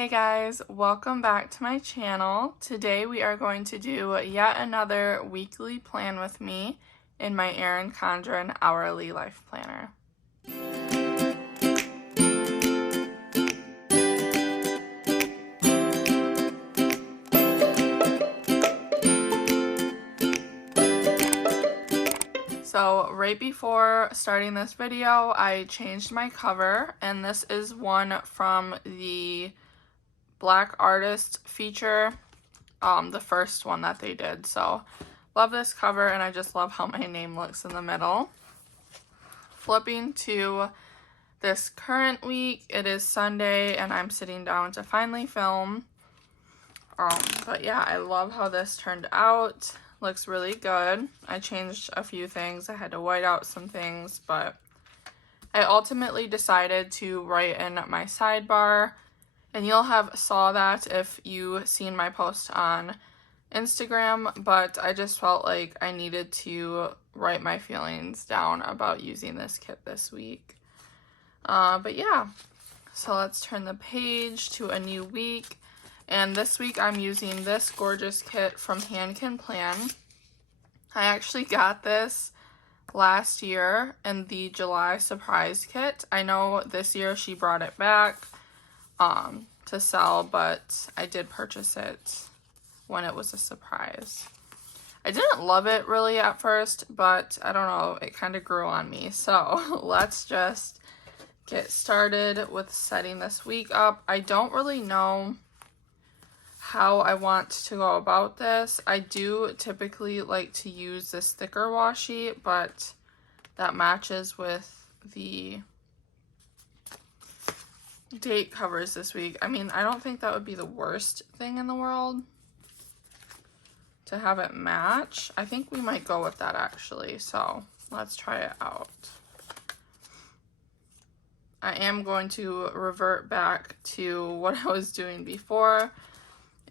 Hey guys, welcome back to my channel. Today we are going to do yet another weekly plan with me in my ERIN CONDREN hourly life planner. So right before starting this video, I changed my cover, and this is one from the Black Artist feature, the first one that they did. So love this cover, and I just love how my name looks in the middle. Flipping to this current week, it is Sunday, and I'm sitting down to finally film. But yeah, I love how this turned out. Looks really good. I changed a few things. I had to white out some things, but I ultimately decided to write in my sidebar, and you'll have saw that if you seen my post on Instagram, but I just felt like I needed to write my feelings down about using this kit this week. But yeah, so let's turn the page to a new week. And this week I'm using this gorgeous kit from HanCanPlan. I actually got this last year in the July surprise kit. I know this year she brought it back to sell, but I did purchase it when it was a surprise. I didn't love it really at first, but I don't know, it kind of grew on me. So let's just get started with setting this week up. I don't really know how I want to go about this. I do typically like to use this thicker washi, but that matches with the date covers this week. I mean, I don't think that would be the worst thing in the world to have it match. I think we might go with that actually, so let's try it out. I am going to revert back to what I was doing before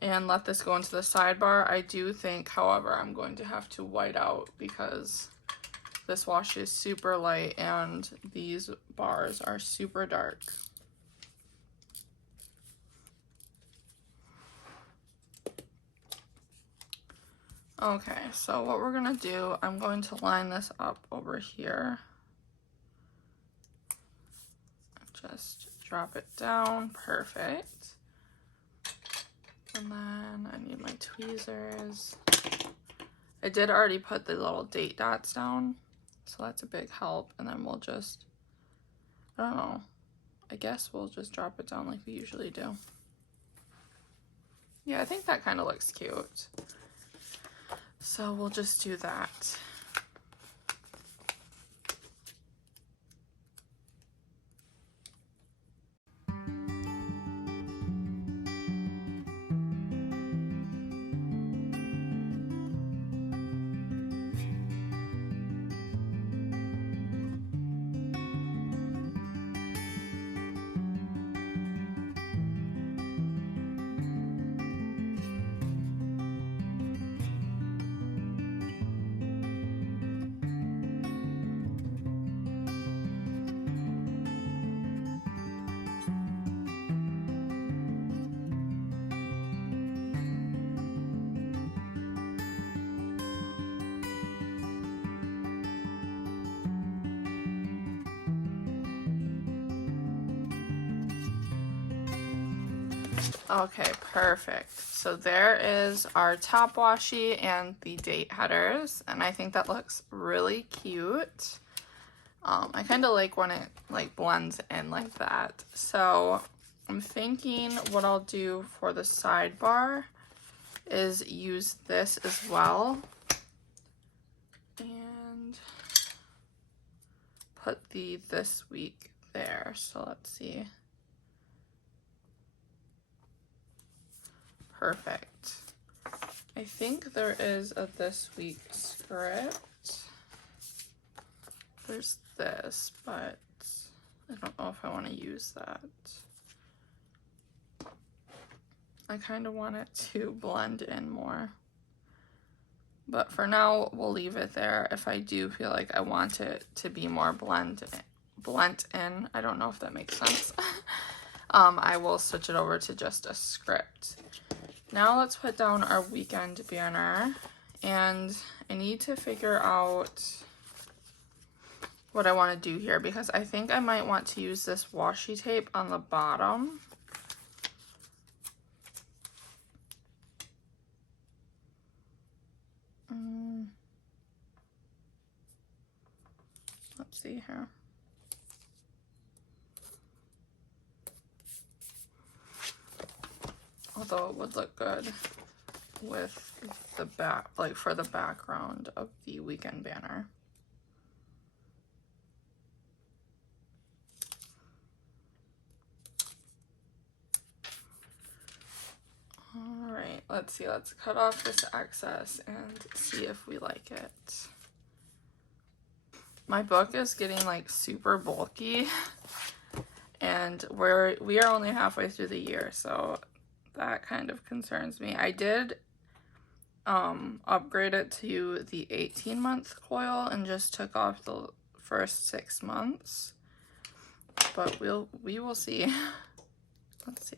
and let this go into the sidebar. I do think, however, I'm going to have to white out because this washi is super light and these bars are super dark. Okay, so what we're gonna do, I'm going to line this up over here. Just drop it down, perfect. And then I need my tweezers. I did already put the little date dots down, so that's a big help. And then we'll just, I don't know, I guess we'll just drop it down like we usually do. Yeah, I think that kind of looks cute. So we'll just do that. Okay, perfect. So there is our top washi and the date headers, and I think that looks really cute. I kind of like when it like blends in like that. So I'm thinking what I'll do for the sidebar is use this as well and put the this week there. So let's see. Perfect. I think there is a this week script. There's this, but I don't know if I want to use that. I kind of want it to blend in more. But for now, we'll leave it there. If I do feel like I want it to be more blend in. I don't know if that makes sense. I will switch it over to just a script. Now let's put down our weekend banner, and I need to figure out what I want to do here, because I think I might want to use this washi tape on the bottom. Let's see here. Although it would look good with the back, like for the background of the weekend banner. All right, let's see. Let's cut off this excess and see if we like it. My book is getting like super bulky, and we are only halfway through the year, so that kind of concerns me. I did upgrade it to the 18-month coil and just took off the first 6 months, but we will see. Let's see.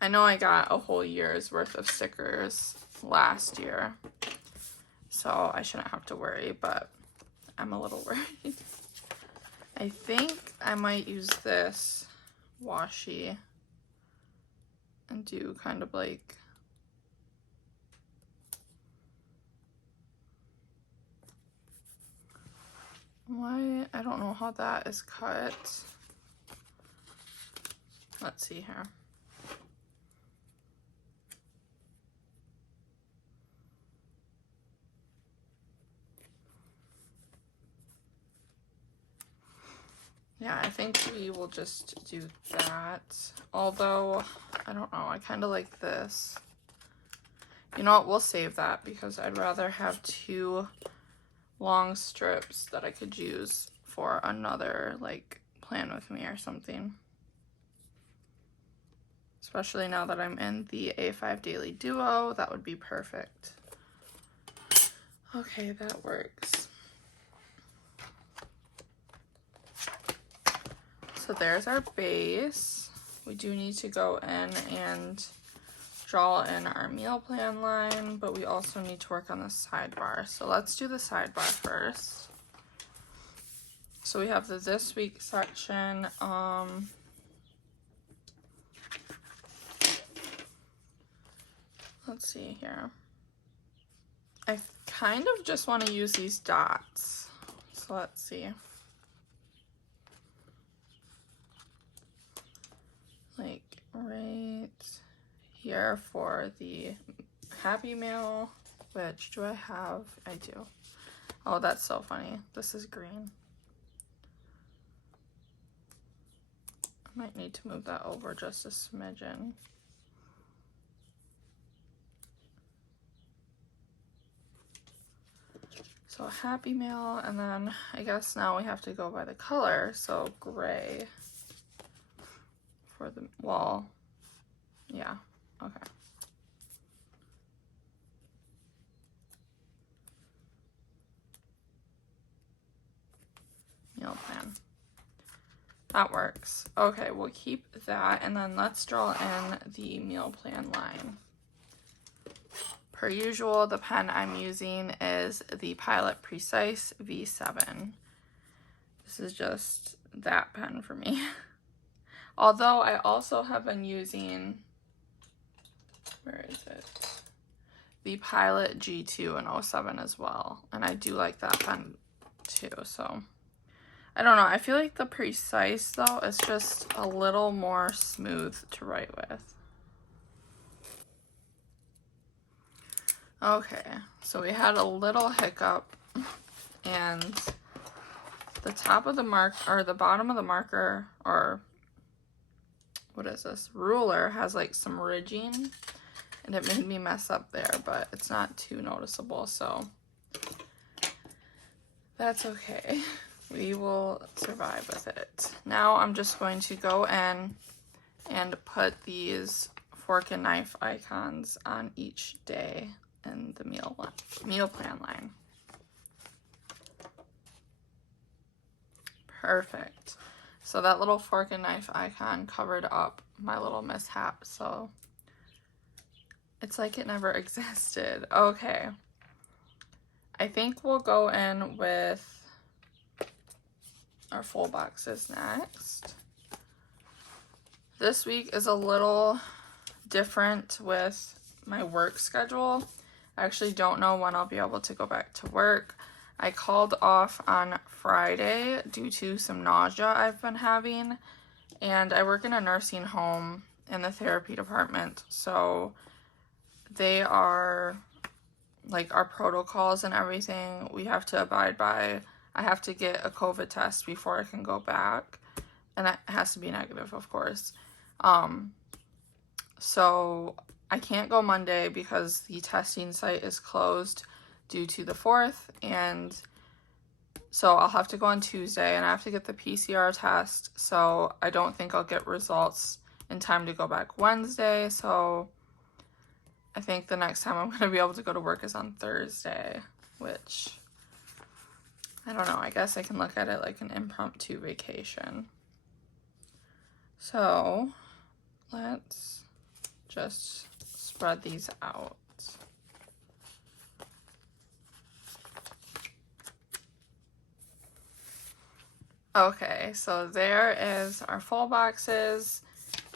I know I got a whole year's worth of stickers last year, so I shouldn't have to worry, but I'm a little worried. I think I might use this washi and do kind of like I don't know how that is cut. Let's see here. Yeah, I think we will just do that. Although, I don't know, I kind of like this. You know what, we'll save that because I'd rather have 2 long strips that I could use for another, like, plan with me or something. Especially now that I'm in the A5 Daily Duo, that would be perfect. Okay, that works. So there's our base. We do need to go in and draw in our meal plan line, but we also need to work on the sidebar. So let's do the sidebar first. So we have the this week section. Let's see here. I kind of just want to use these dots. So let's see. Like right here for the Happy Mail, which do I have? I do. Oh, that's so funny. This is green. I might need to move that over just a smidgen. So Happy Mail, and then I guess now we have to go by the color, so gray for the wall. Yeah, okay. Meal plan. That works. Okay, we'll keep that, and then let's draw in the meal plan line. Per usual, the pen I'm using is the Pilot Precise V7. This is just that pen for me. Although I also have been using, where is it? The Pilot G2 in 07 as well. And I do like that pen too, so. I don't know, I feel like the Precise though is just a little more smooth to write with. Okay, so we had a little hiccup, and the top of the mark, or the bottom of the marker, or what is this, ruler has like some ridging, and it made me mess up there, but it's not too noticeable, so that's okay. We will survive with it. Now I'm just going to go in and put these fork and knife icons on each day in the meal plan line. Perfect. So that little fork and knife icon covered up my little mishap, so it's like it never existed. Okay. I think we'll go in with our full boxes next. This week is a little different with my work schedule. I actually don't know when I'll be able to go back to work. I called off on Friday due to some nausea I've been having, and I work in a nursing home in the therapy department, so they are like our protocols and everything we have to abide by. I have to get a COVID test before I can go back, and it has to be negative, of course. So I can't go Monday because the testing site is closed due to the 4th, and so I'll have to go on Tuesday, and I have to get the PCR test, so I don't think I'll get results in time to go back Wednesday, so I think the next time I'm going to be able to go to work is on Thursday, which, I don't know, I guess I can look at it like an impromptu vacation. So, let's just spread these out. Okay, so there is our full boxes.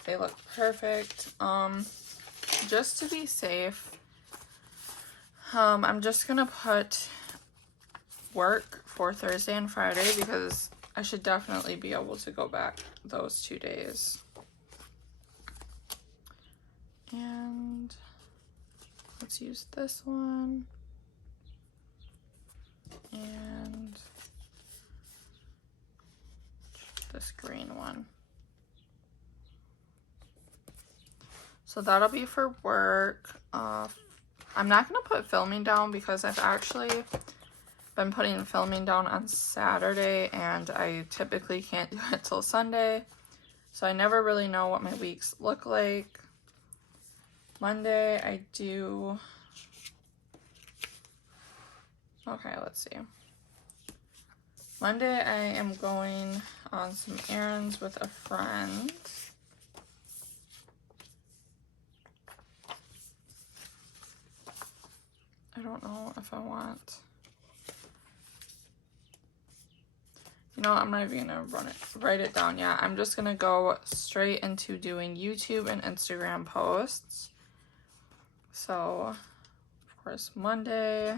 They look perfect. Just to be safe, I'm just gonna put work for Thursday and Friday because I should definitely be able to go back those 2 days. And let's use this one. And this green one. So that'll be for work. I'm not going to put filming down because I've actually been putting filming down on Saturday, and I typically can't do it till Sunday. So I never really know what my weeks look like. Monday I do... Okay, let's see. Monday I am going on some errands with a friend. I don't know if I want... You know, I'm not even gonna write it down yet. I'm just gonna go straight into doing YouTube and Instagram posts. So, of course, Monday.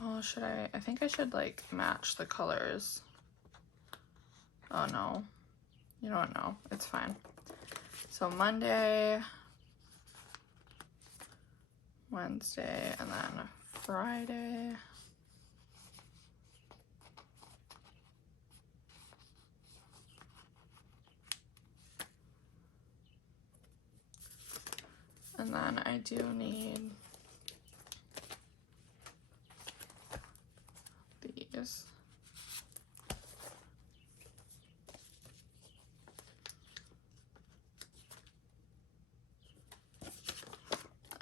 Oh, should I think I should like match the colors. Oh no. You don't know. It's fine. So Monday, Wednesday, and then Friday. And then I do need these.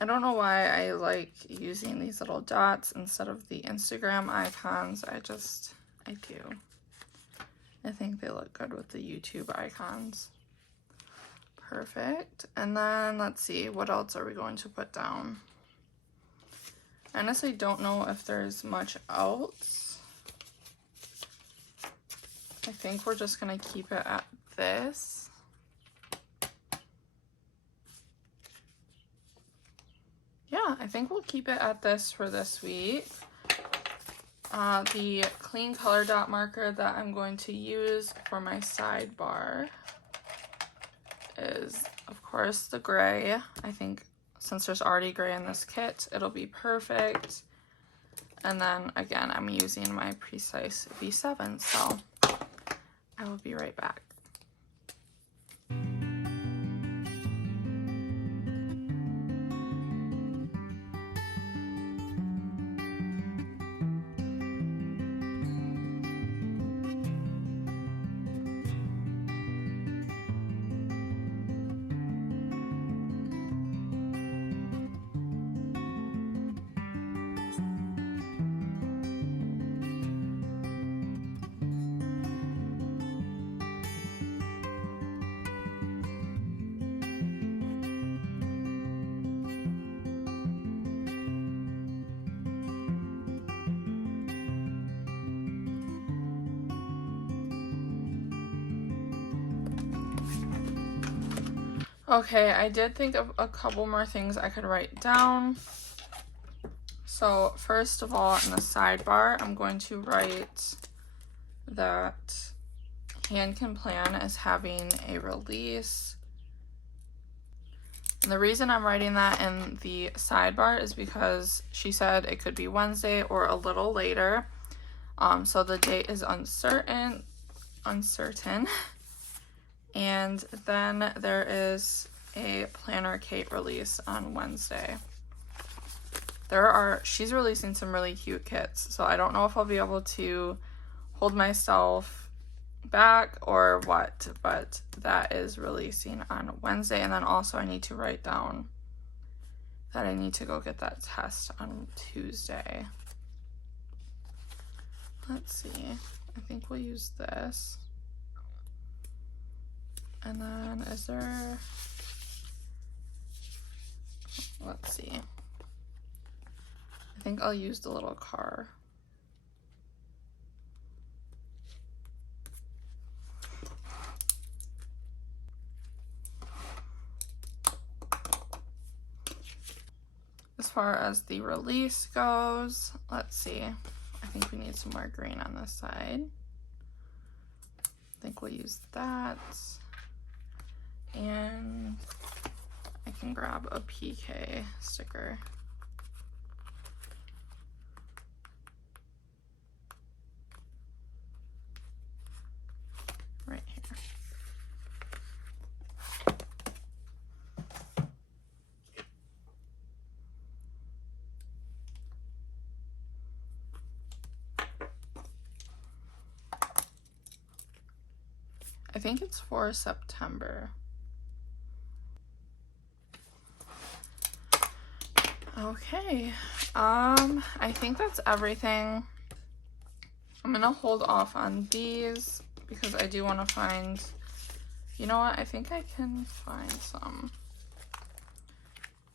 I don't know why I like using these little dots instead of the Instagram icons. I do. I think they look good with the YouTube icons. Perfect. And then let's see, what else are we going to put down? I honestly don't know if there's much else. I think we're just gonna keep it at this. Yeah, I think we'll keep it at this for this week. The clean color dot marker that I'm going to use for my sidebar is, of course, the gray. I think since there's already gray in this kit, it'll be perfect. And then, again, I'm using my Precise V7, so I will be right back. Okay, I did think of a couple more things I could write down. So first of all, in the sidebar, I'm going to write that HanCanPlan is having a release. And the reason I'm writing that in the sidebar is because she said it could be Wednesday or a little later. So the date is uncertain. And then there is a Planner Kate release on Wednesday. She's releasing some really cute kits, so I don't know if I'll be able to hold myself back or what, but that is releasing on Wednesday. And then also I need to write down that I need to go get that test on Tuesday. Let's see, I think we'll use this. And then is there, let's see, I think I'll use the little car. As far as the release goes, let's see, I think we need some more green on this side. I think we'll use that. And I can grab a PK sticker. Right here. I think it's for September. Okay, I think that's everything. I'm gonna hold off on these because I do want to find, you know what, I think I can find some.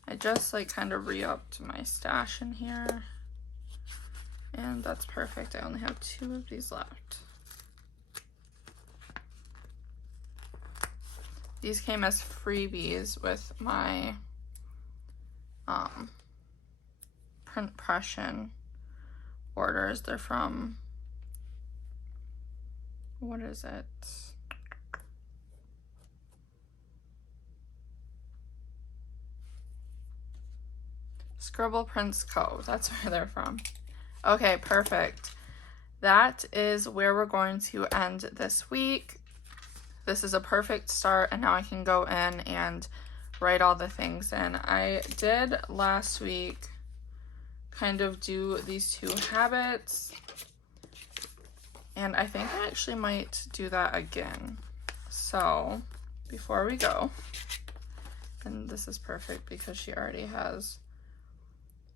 I just like kind of re-upped my stash in here, and that's perfect. I only have 2 of these left. These came as freebies with my print orders. They're from, what is it? Scribble Prints Co. That's where they're from. Okay, perfect. That is where we're going to end this week. This is a perfect start, and now I can go in and write all the things in. I did last week kind of do these 2 habits, and I think I actually might do that again. So before we go, and this is perfect because she already has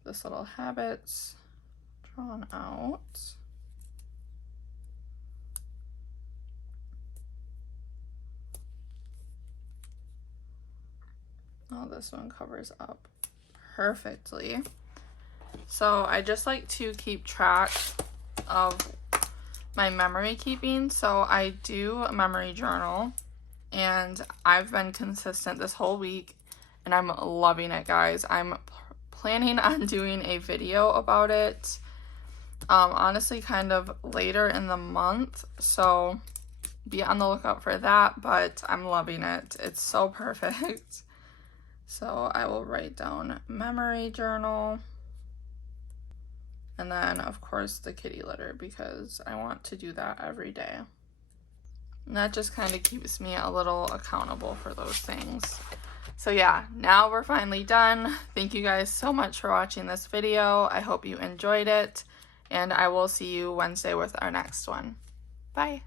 this little habits drawn out. Oh, this one covers up perfectly. So I just like to keep track of my memory keeping. So I do a memory journal, and I've been consistent this whole week, and I'm loving it, guys. I'm planning on doing a video about it, honestly kind of later in the month, so be on the lookout for that, but I'm loving it. It's so perfect. So I will write down memory journal, and then of course the kitty litter, because I want to do that every day. And that just kind of keeps me a little accountable for those things. So yeah, now we're finally done. Thank you guys so much for watching this video. I hope you enjoyed it, and I will see you Wednesday with our next one. Bye.